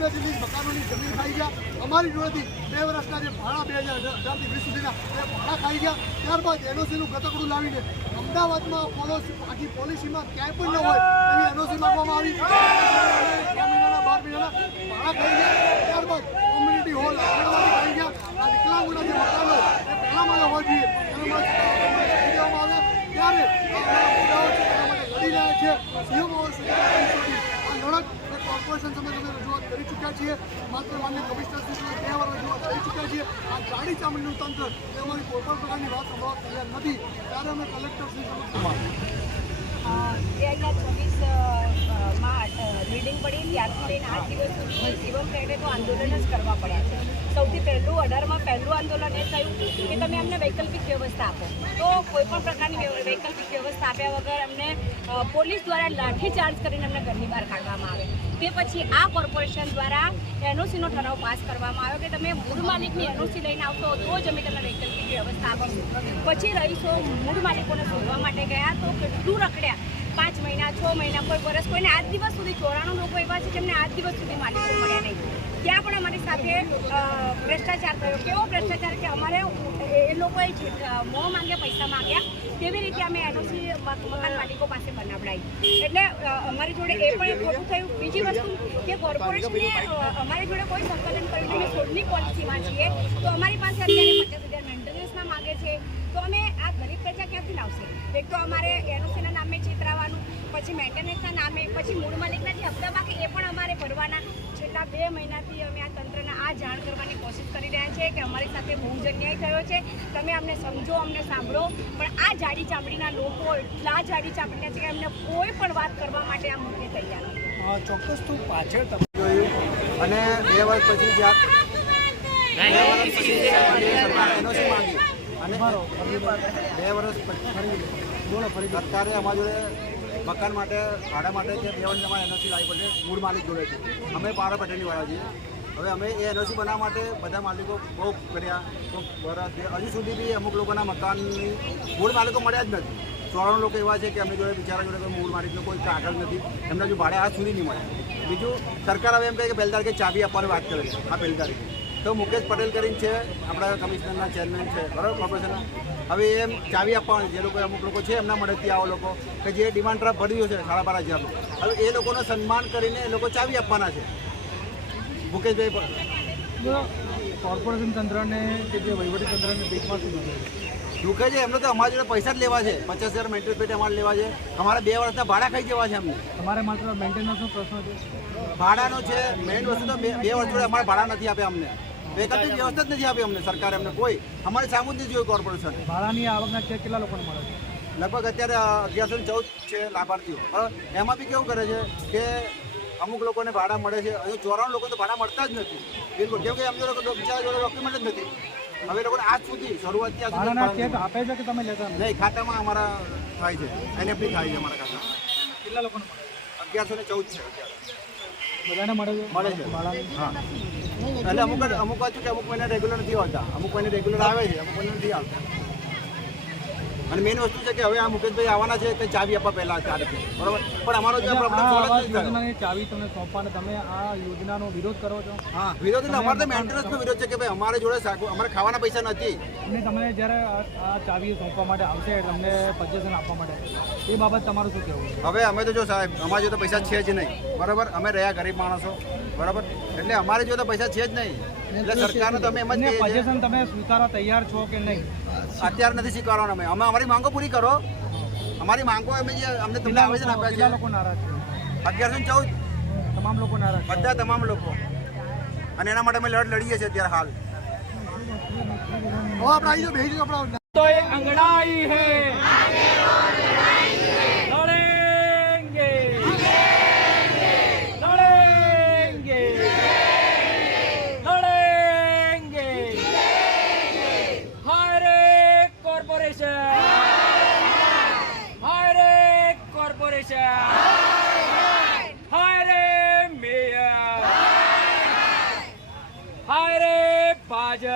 છે કે અમારી જેટલી મકાનોની જમીન ખાઈ ગયા. અમારી જોડેથી બે વર્ષના જે ભાડા બે હજાર અઢારથી વીસ સુધીના એ ભાડા ખાઈ ગયા. ત્યારબાદ એનઓસીનું ગતકડું લાવીને અમદાવાદમાં પોલિસી આખી પોલિસીમાં ક્યાંય પણ ન હોય એવી એનઓસી માંગવામાં આવી. છ મહિનાના બાર મહિનાના ભાડા ખાઈ ગયા. ત્યારબાદ કોમ્યુનિટી હોલ આંગણવાડી ખાઈ ગયા. આ વિકલાંગોના જે મકાનો એ પહેલા માળે હોવા જોઈએ. ત્યારે લડી રહ્યા છે. સીએમ આ લડત કોર્પોરેશન સામે તમે રજૂઆત કરી ચૂક્યા છીએ. માત્ર માન્ય કમિશનર સુધી બે વાર રજૂઆત કરી ચૂક્યા છીએ. આ ગાડી ચામડીનું તંત્ર એ અમારી કોઈ પણ પ્રકારની વાત સાંભળવા તૈયાર નથી. ત્યારે અમે કલેક્ટર શ્રી સમક્ષ બે હજાર છવ્વીસમાં બિલ્ડિંગ પડી. ત્યારથી લઈને આઠ દિવસ સુધી શિવમ તો આંદોલન જ કરવા પડ્યા છે. સૌથી પહેલું, અઢારમાં પહેલું આંદોલન એ થયું કે તમે અમને વૈકલ્પિક વ્યવસ્થા આપો. તો કોઈપણ પ્રકારની વૈકલ્પિક વ્યવસ્થા આપ્યા વગર અમને પોલીસ દ્વારા લાઠી ચાર્જ કરીને અમને ઘરની બહાર કાઢવામાં આવે. તે પછી આ કોર્પોરેશન દ્વારા એનઓસીનો ઠરાવ પાસ કરવામાં આવ્યો કે તમે મૂળ માલિકની એનઓસી લઈને આવશો તો જ અમે તમને વૈકલ્પિક વ્યવસ્થા આપશું. પછી રહીશો મૂળ માલિકોને શોધવા માટે ગયા તો કેટલું રખડ્યા? પાંચ મહિના, છ મહિના, કોઈ વર્ષ, કોઈને આજ દિવસ સુધી ચોરાણું લોકો એવા છે જેમને આજ દિવસ સુધી માલિકો મળ્યા નહીં. ત્યાં પણ અમારી સાથે ભ્રષ્ટાચાર થયો. કેવો ભ્રષ્ટાચાર કે અમારે લોકોએ મોં પૈસા માંગ્યા, કેવી રીતે અમે એનઓસી મકાન માલિકો પાસે બનાવડાવી એટલે અમારી જોડે એ પણ એક થયું. બીજી વસ્તુ કે કોર્પોરેશને અમારી જોડે કોઈ સંકલન કર્યું અમે પોલિસીમાં છીએ. તો અમારી પાસે અત્યારે પચાસ હજાર છે. તો અમે આ ગરીબ પ્રજા ક્યાંથી લાવશે? એક તો અમારે એનઓસીના નામે ચિતરાવાનું, પછી મેન્ટેનન્સના નામે, પછી મૂળ માલિકના જે હપ્તા બાકી, એ પણ અમારે ભરવાના. છેલ્લા બે મહિનાથી અમે આ તંત્રને આ જાણ કરવાની કોશિશ કરી રહ્યા છે કે અમારી સાથે બહુ જ અન્યાય થયો છે. તમે અમને સમજો અમને સાંભળો. પણ આ જાડી ચામડીના લોકો એટલા જાડી ચામડીના છે કે અમને કોઈ પણ વાત કરવા માટે આ મુદ્દે તૈયાર નથી. ચોક્કસ તું પાછળ તમે જોયું અને બે વર્ષ પછી જ્યાં અને બે વર્ષ પછી બોલો ફરી અત્યારે અમારી જોડે મકાન માટે, ભાડા માટે જે બે વર્ષ અમારે એનઓસી લાવી પડશે મૂળ માલિક જોડે છે. અમે પારા પટેલની વાળા છીએ. હવે અમે એ એનઓસી બનાવવા માટે બધા માલિકો બહુ કર્યા ખૂબ વરસ હજુ સુધી બી અમુક લોકોના મકાનની મૂળ માલિકો મળ્યા જ નથી. ચોરાણું લોકો એવા છે કે એમની જોડે બિચારા જોડે મૂળ માલિકનો કોઈ કાગળ નથી. એમના જો ભાડે આજ સુધી નહીં મળે. બીજું, સરકાર હવે એમ કહે કે પહેલી તારીખે ચાબી આપવાની વાત કરે છે. આ પહેલી તારીખે. તો મુકેશ પટેલ કરીને છે, આપણા કમિશનરના ચેરમેન છે. બરાબર કોર્પોરેશનના હવે એમ ચાવી આપવાની, જે લોકો, અમુક લોકો છે, એમના મળેથી આવો લોકો, કે જે ડિમાન્ડ ડ્રાફ્ટ ભર્યું છે, સાડા બાર હજારનું. હવે એ લોકોનું સન્માન કરીને એ લોકો ચાવી આપવાના છે. મુકેશભાઈ કોર્પોરેશન તંત્રને કે જે વહીવટી તંત્રને દેખમાં શું દુખે છે? એમને તો અમારા જોડે પૈસા જ લેવા છે. પચાસ હજાર મેન્ટેન પેટે અમારે લેવા છે. અમારે બે વર્ષના ભાડા ખાઈ જવા છે અમને તમારે માત્ર મેન્ટેનન્સનો પ્રશ્ન છે. ભાડાનો છે. મેઇન વસ્તુ તો બે બે વર્ષ જોડે અમારે ભાડા નથી આપ્યા અમને. વૈકલ્પિક વ્યવસ્થા જ નથી આપી અમને સરકારે અમને કોઈ. અમારે સામુ જ નથી જોયું કોર્પોરેશન ભાડાની આવકના ચેક કેટલા લોકોને મળે છે? લગભગ અત્યારે અગિયારસો ને ચૌદ છે લાભાર્થીઓ. એમાં બી કેવું કરે છે કે અમુક લોકોને ભાડા મળે છે. હજુ ચોરાણું લોકો તો ભાડા મળતા જ નથી. બિલકુલ. કેમ કે એમની લોકો બિચારા જોડે ડોક્યુમેન્ટ જ નથી. હવે લોકો આજ સુધી શરૂઆત ત્યાં સુધી આપે છે કે તમે લેતા નહીં ખાતામાં અમારા થાય છે. એનએફટી થાય છે અમારા ખાતામાં. કેટલા લોકોને મળે અગિયારસો ને ચૌદ છે બધાને મળે છે? મળે છે. હા. એટલે અમુક અમુક વાત કે અમુક મહિના રેગ્યુલર નથી આવતા અમુક મહિને રેગ્યુલર આવે છે અમુક મહિને નથી આવતા. અને મેઇન વસ્તુ છે કે હવે આ મુકેશભાઈ આવવાના છે તે ચાવી આપવા પહેલા તારીખે બરોબર? પણ અમારો જે પ્રોબ્લેમ જ ચાવી તમને સોંપવાને તમે આ યોજનાનો વિરોધ કરો છો? હા વિરોધ એટલે અમારે તો મેન્ટેનન્સનો વિરોધ છે કે ભાઈ અમારે જોડે અમારે ખાવાના પૈસા નથી. અને તમે જ્યારે આ ચાવી સોંપવા માટે આવશે તમને પજેશન આપવા માટે. એ બાબત તમારું શું કહેવું હવે અમે તો જો સાહેબ અમારી જોડે પૈસા છે જ નહીં. બરાબર? અમે રહ્યા ગરીબ માણસો. બરાબર? એટલે અમારે જોડે પૈસા છે જ નહીં. એમ જ તમે સ્વીકારવા તૈયાર છો કે નહીં? અત્યારે નથી સ્વીકારવાના અમે. અમે અમારી માંગો પૂરી કરો. અમારી માંગો અમે જે અમને તમને આવેદન આપ્યા છે. લોકો નારાજ છે? અગિયારસો ચૌદ. તમામ લોકો નારાજ બધા તમામ લોકો. અને એના માટે અમે લડ લડીએ છીએ અત્યારે હાલ. ઓ આપણે 八戒